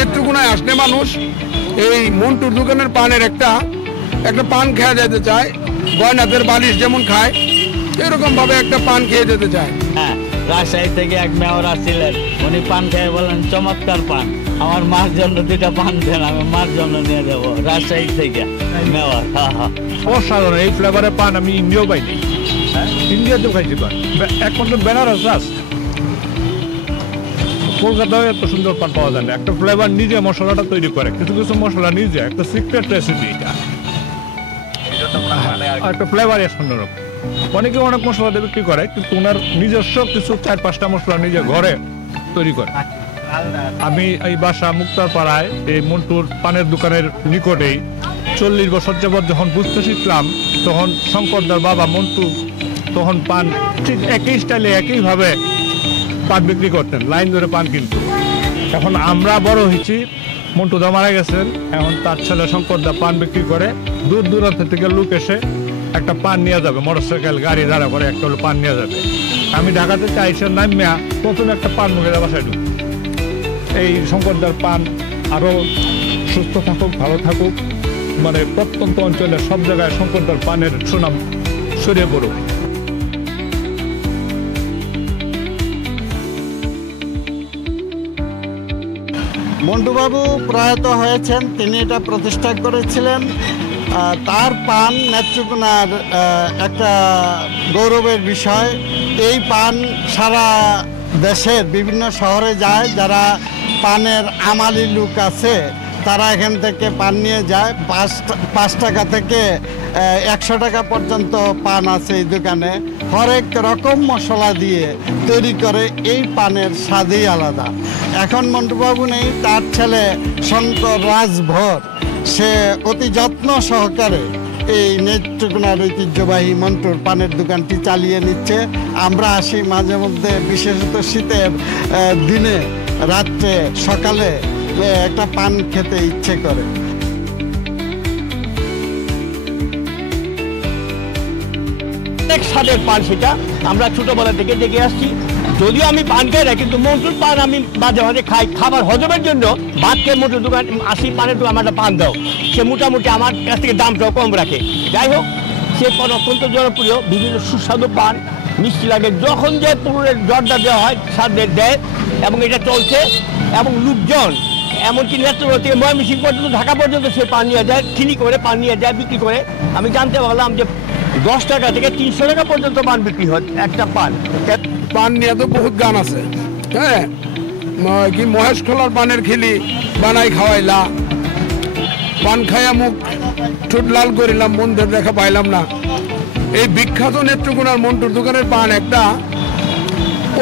নেত্রকোনায় আসলে মানুষ এই মন্টুর দোকানের পানের একটা পান খেয়ে যেতে চায়। গয়নাথের বালিশ যেমন খায় এরকম ভাবে একটা পান খেয়ে যেতে চায়। হ্যাঁ, রাজশাহী থেকে এক মেয়র আসছিলেন, উনি পান খেয়ে বলেন চমৎকার পান, আমার মার জন্য 2টা পান দেন, আমি মার জন্য নিয়ে যাবো। রাজশাহী থেকে মেয়র। অসাধারণ এই ফ্লেভারের পান আমি ইন্ডিয়াও পাইনি, ইন্ডিয়াতেও খাইছি পান, একমাত্র বেনারস আছে। কলকাতায় এত সুন্দর পান পাওয়া যায় না। একটা ফ্লেভার নিজে মশলাটা তৈরি করে, কিছু কিছু মশলা নিজে একটা সিক্রেট রেসিপি, এটা একটা ফ্লেভার সুন্দর। অনেকে অনেক মশলা দিয়ে বিক্রি করে, কিন্তু ওনার নিজস্ব কিছু 4-5টা মশলা নিজে ঘরে তৈরি করে। আমি এই বাসা মুক্তারপাড়ায় এই মন্টুর পানের দোকানের নিকটেই 40 বছর যাবৎ যখন বুঝতে শিখলাম, তখন শঙ্করদার বাবা মন্টু তখন পান ঠিক একই স্টাইলে একইভাবে পান বিক্রি করতেন, লাইন ধরে পান কিনতো। এখন আমরা বড় হয়েছি, মন্টুদা মারা গেছেন, এখন তার ছেলে শঙ্করদা পান বিক্রি করে। দূর দূরান্ত থেকে লোক এসে একটা পান নিয়ে যাবে, মোটরসাইকেল গাড়ি দাঁড়া করে একটা পান নিয়ে যাবে। আমি ঢাকাতে চাইছি নামিয়া প্রথমে একটা পান মুখে বাসায় ঢুক। এই শঙ্করদার পান আরও সুস্থ থাকুক, ভালো থাকুক, মানে প্রত্যন্ত অঞ্চলে সব জায়গায় শঙ্করদার পানের সুনাম ছড়িয়ে পড়ুক। মন্টুবাবু প্রয়াত হয়েছেন, তিনি এটা প্রতিষ্ঠা করেছিলেন। তার পান নেত্রকোনার একটা গৌরবের বিষয়। এই পান সারা দেশের বিভিন্ন শহরে যায়, যারা পানের আমালি লোক আছে তারা এখান থেকে পান নিয়ে যায়। 5 টাকা থেকে 100 টাকা পর্যন্ত পান আছে এই দোকানে। হরেক রকম মশলা দিয়ে তৈরি করে, এই পানের স্বাদই আলাদা। এখন মন্টুবাবু নেই, তার ছেলে শঙ্কর রাজভর, সে অতি যত্ন সহকারে এই নেত্রকোনার ঐতিহ্যবাহী মন্টুর পানের দোকানটি চালিয়ে নিচ্ছে। আমরা আসি মাঝে মধ্যে, বিশেষত শীতের দিনে রাত্রে সকালে একটা পান খেতে ইচ্ছে করে। অনেক স্বাদের পান, সেটা আমরা ছোটবেলা থেকে দেখে আসছি। যদিও আমি পান খাই না, কিন্তু মন্টুর পান আমি মাঝে মাঝে খাই। খাবার হজমের জন্য ভাতকে মন্টুর দোকান আসি, পানের দোকান আমার একটা পান দাও, সে মোটামুটি আমার কাছ থেকে দামটাও কম রাখে। যাই হোক, সে পান অত্যন্ত জনপ্রিয়, বিভিন্ন সুস্বাদু পান, মিষ্টি লাগে। যখন যে পুরোর জর্দা দেওয়া হয় স্বাদের দেয়, এবং এটা চলছে। এবং লোকজন এমনকি নেত্রকোনা থেকে ময়মনসিংহ পর্যন্ত, ঢাকা পর্যন্ত সে পান নিয়ে যায়, চিনি করে পান নিয়ে যায়, বিক্রি করে। আমি জানতে পারলাম যে 10 টাকা থেকে 300 টাকা পর্যন্ত পান বিক্রি হয় একটা পান। পান নিয়ে তো বহুত গান আছে। হ্যাঁ, কি মহেশ খোলার পানের খিলি বানাই খাওয়াইলা, পান খাইয়া মুখ ঠোঁট লাল করিলাম, বন্ধুর দেখা পাইলাম না। এই বিখ্যাত নেত্রকোনার মন্টুর দোকানের পান একটা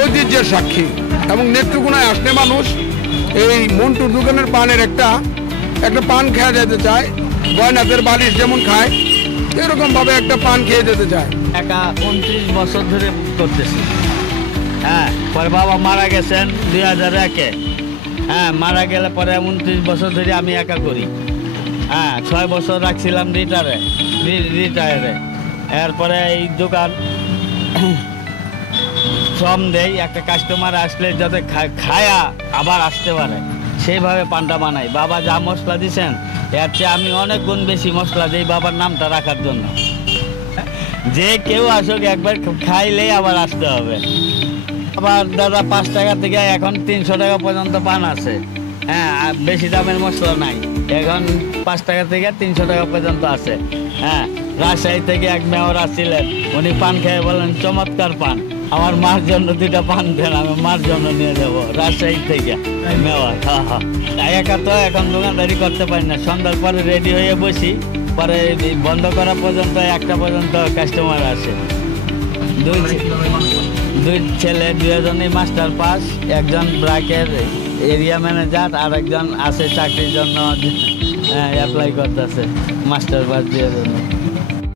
ঐতিহ্যের সাক্ষী। এবং নেত্রকোনায় আসলে মানুষ এই মন্টুর দোকানের পানের একটা পান খেয়ে যেতে চায়। গয়নাথের বালিশ যেমন খায় এরকম ভাবে একটা পান খেয়ে যেতে চায়। একা 29 বছর ধরে করতেছি। হ্যাঁ, পরে বাবা মারা গেছেন 2001-এ। হ্যাঁ, মারা গেলে পরে 29 বছর ধরে আমি একা করি। হ্যাঁ, 6 বছর রাখছিলাম রিটায়ারে। এরপরে এই দোকান শ্রম দেই, একটা কাস্টমার আসলে যাতে খায়া আবার আসতে পারে সেইভাবে পানটা বানাই। বাবা যা মশলা দিছেন এর চেয়ে আমি অনেক গুণ বেশি মশলা দিই বাবার নামটা রাখার জন্য। যে কেউ আসুক একবার খাইলেই আবার আসতে হবে। আবার দাদা 5 টাকা থেকে এখন 300 টাকা পর্যন্ত পান আছে। হ্যাঁ, বেশি দামের মশলা নাই, এখন 5 টাকা থেকে 300 টাকা পর্যন্ত আছে। হ্যাঁ, রাজশাহী থেকে এক মেয়র আসছিলেন, উনি পান খেয়ে বলেন চমৎকার পান, আমার মার জন্য 2টা পান দেন, আমি মার জন্য নিয়ে যাবো। রাজশাহী থেকে মেয়র। একা তো এখন দোকানদারি করতে পারি না, সন্ধ্যার পরে রেডি হয়ে বসি, পরে বন্ধ করা পর্যন্ত 1টা পর্যন্ত কাস্টমার আসে। দুই ছেলে, 2জনই মাস্টার পাস, একজন ব্র্যাকের এরিয়া ম্যানেজার, আর একজন আছে চাকরির জন্য অ্যাপ্লাই করতেছে মাস্টার পাস দিয়ে জন্য।